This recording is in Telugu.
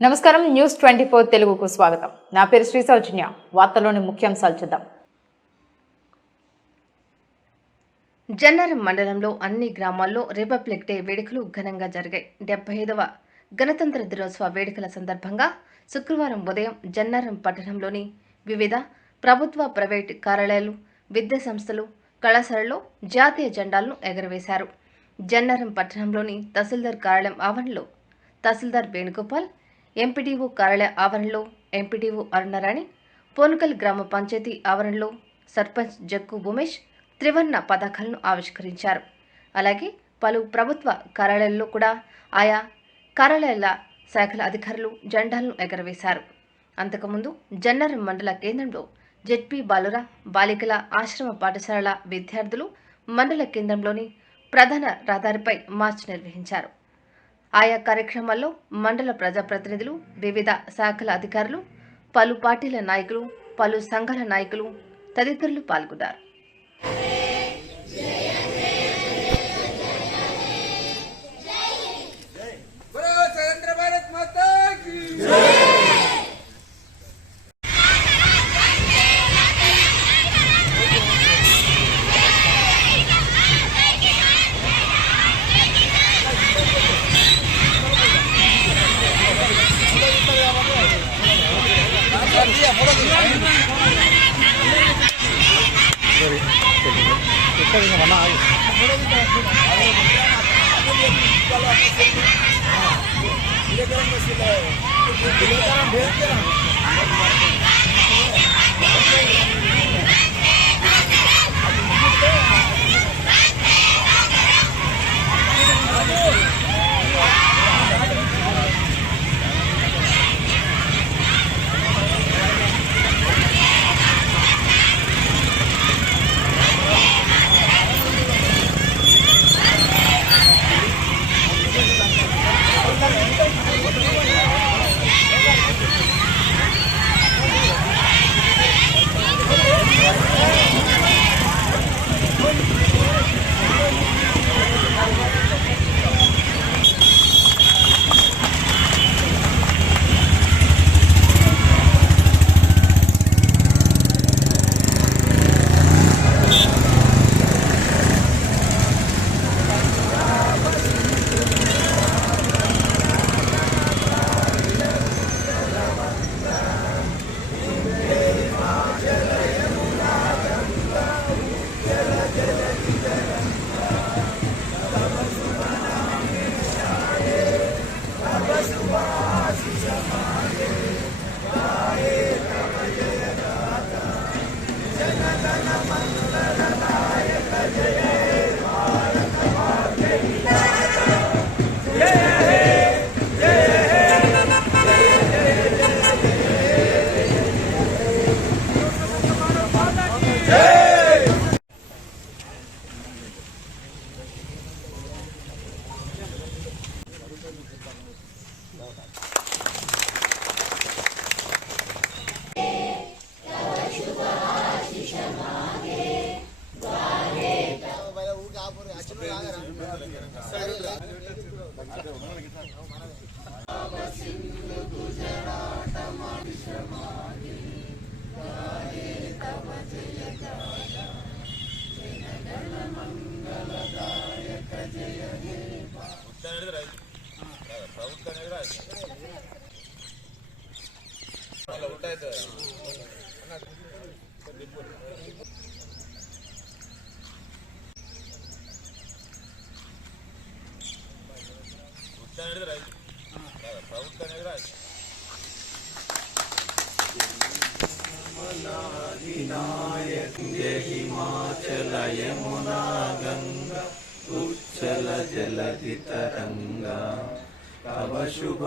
నమస్కారం న్యూస్ 24 తెలుగుకు స్వాగతం. నా పేరు శ్రీ సౌజన్య. వార్తలోని ముఖ్యాంశాలు చూద్దాం. జన్నారం మండలంలో అన్ని గ్రామాల్లో రిపబ్లిక్ డే వేడుకలు ఘనంగా జరిగాయి. 75వ గణతంత్ర దినోత్సవ వేడుకల సందర్భంగా శుక్రవారం ఉదయం జన్నారం పట్టణంలోని వివిధ ప్రభుత్వ ప్రైవేటు కార్యాలయాలు, విద్యా సంస్థలు, కళాశాలల్లో జాతీయ జెండాలను ఎగురవేశారు. జన్నారం పట్టణంలోని తహసీల్దార్ కార్యాలయం ఆవరణలో తహసీల్దార్ వేణుగోపాల్, ఎంపీడీఓ కార్యాలయ ఆవరణలో ఎంపీడీఓ అరుణరాణి, పోనుకల్ గ్రామ పంచాయతీ ఆవరణలో సర్పంచ్ జగ్గు ఉమేష్ త్రివర్ణ పతాకాలను ఆవిష్కరించారు. అలాగే పలు ప్రభుత్వ కార్యాలయాల్లో కూడా ఆయా కార్యాలయాల శాఖల అధికారులు జెండాలను ఎగరవేశారు. అంతకుముందు జన్నారం మండల కేంద్రంలో జెడ్పీ బాలుర బాలికల ఆశ్రమ పాఠశాలల విద్యార్థులు మండల కేంద్రంలోని ప్రధాన రహదారిపై మార్చ్ నిర్వహించారు. ఆయా కార్యక్రమాల్లో మండల ప్రజాప్రతినిధులు, వివిధ శాఖల అధికారులు, పలు పార్టీల నాయకులు, పలు సంఘాల నాయకులు తదితరులు పాల్గొన్నారు. हिमाचल यमुना गंगा उच्चल जलधि तरंगा तव शुभ